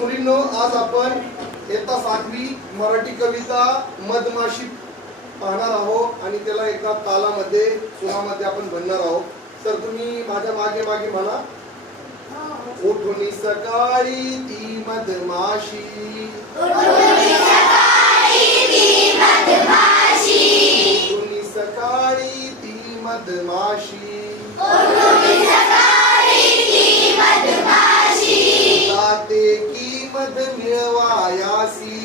मुलींनो, आज आपण इयत्ता 7वी मराठी कविता मधमाशी पाहणार आहोत आणि त्याला एका तालामध्ये सुरामध्ये आपण म्हणणार आहोत. तर तुम्ही माझ्या मागे मागे म्हणा. उठून सकाळी ती मधमाशी, उठून सकाळी ती मधमाशी, उठून सकाळी ती मधमाशी, उठून सकाळी ती मधमाशी, जाते की मध मिळवायासी,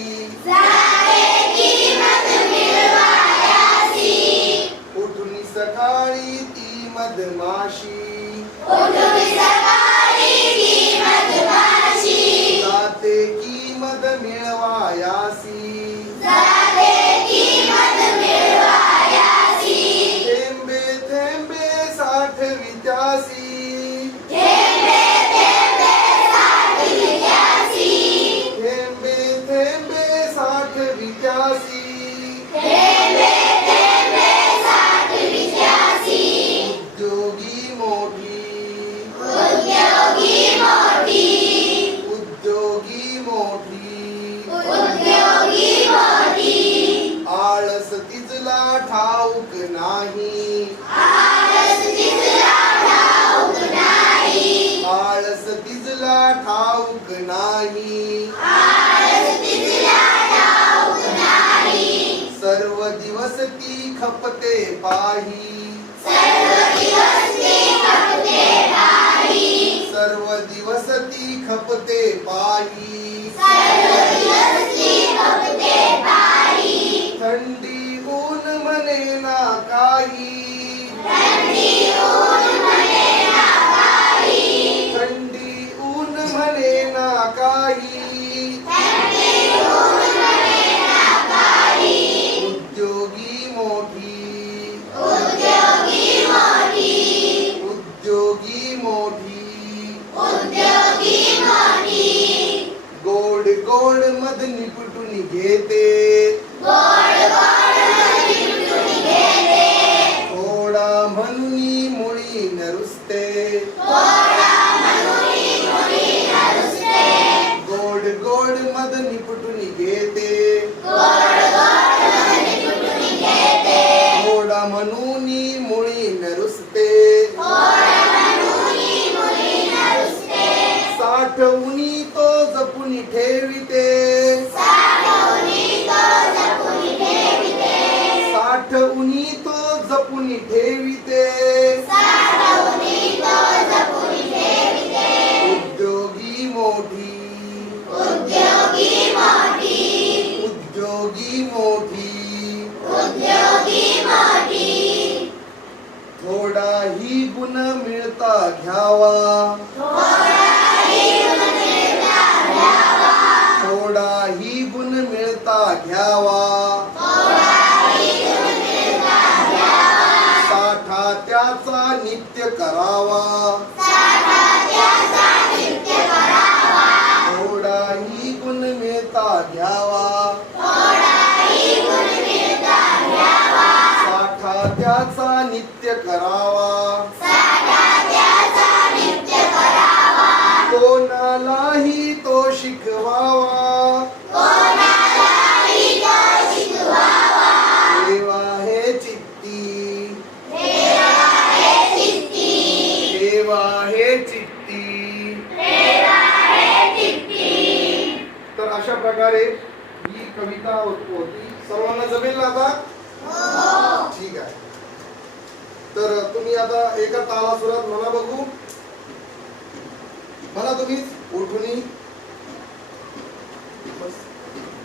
जाते की मध मिळवायासी, उठून सकाळी ती मधमाशी, उठून सकाळी ती मधमाशी, जाते की मध मिळवायासी, जाते की मध मिळवायासी, थेंबे थेंबे साठवित्यासी, थेंबे थेंबे साठवित्यासी, थेंबे थेंबे साठवित्यासी, थेंबे थेंबे साठवित्यासी, उद्योगी मोठी, उद्योगी मोठी, उद्योगी मोठी, उद्योगी मोठी, आळस तिजला ठाऊक नाही, आळस तिजला ठाऊक नाही, आळस तिजला ठाऊक नाही, आळस तिजला ठाऊक नाही, सर्व दिवस ती खपते पाही, सर्व दिवस ती खपते पाही, सर्व दिवस ती खपते पाही, सर्व दिवस ती खपते पाही, थंडी ऊन म्हणे ना काही, थंडी ऊन म्हणे ना काही, थंडी ऊन म्हणे ना काही, थंडी ऊन म्हणे ना काही, उद्योगी मोठी, उद्योगी मोठी, उद्योगी मोठी, उद्योगी मोठी, गोड गोड मध निपटून घेते, गोड गोड मध निपटून घेते, थोडा म्हणून मुळी नरुसते, थोडा म्हणून मुळी नरुसते, गोड गोड मध निपटून घेते, गोड गोड मध निपटून घेते, थोडा म्हणून मुळी नरुसते, थोडा म्हणून मुळी नरुसते, साठवून तो जपून ठेविते, साठवणी तो जपून ठेविते, साठवून तो जपून ठेविते, साठवणी तो जपून ठेविते, उद्योगी मोठी, उद्योगी मोठी, उद्योगी मोठी, उद्योगी मोठी, थोडाही गुण मिळता घ्यावा, थोडाही गुण मिळता घ्यावा, थोडाही गुण मिळता घ्यावा, थोडाही गुण मिळता घ्यावा, साठा त्याचा नित्य करावा, साठा त्याचा नित्य करावा, थोडाही गुण मिळता घ्यावा, थोडाही गुण मिळता घ्यावा, साठा त्याचा नित्य करावा, साठा त्याचा नित्य करावा, कोणालाही तो शिकवावा, कोणालाही तो शिकवावा, देवा हे चित्ती, ठेवा हे चित्ती, देवा हे चित्ती. ठेवा हे चित्ती. तर अशा प्रकारे ही कविता होती. सर्वांना जमेल ना आता? ठीक आहे. तर तुम्ही आता एका तालासुरात म्हणा बघू. म्हणा तुम्ही उठून बस.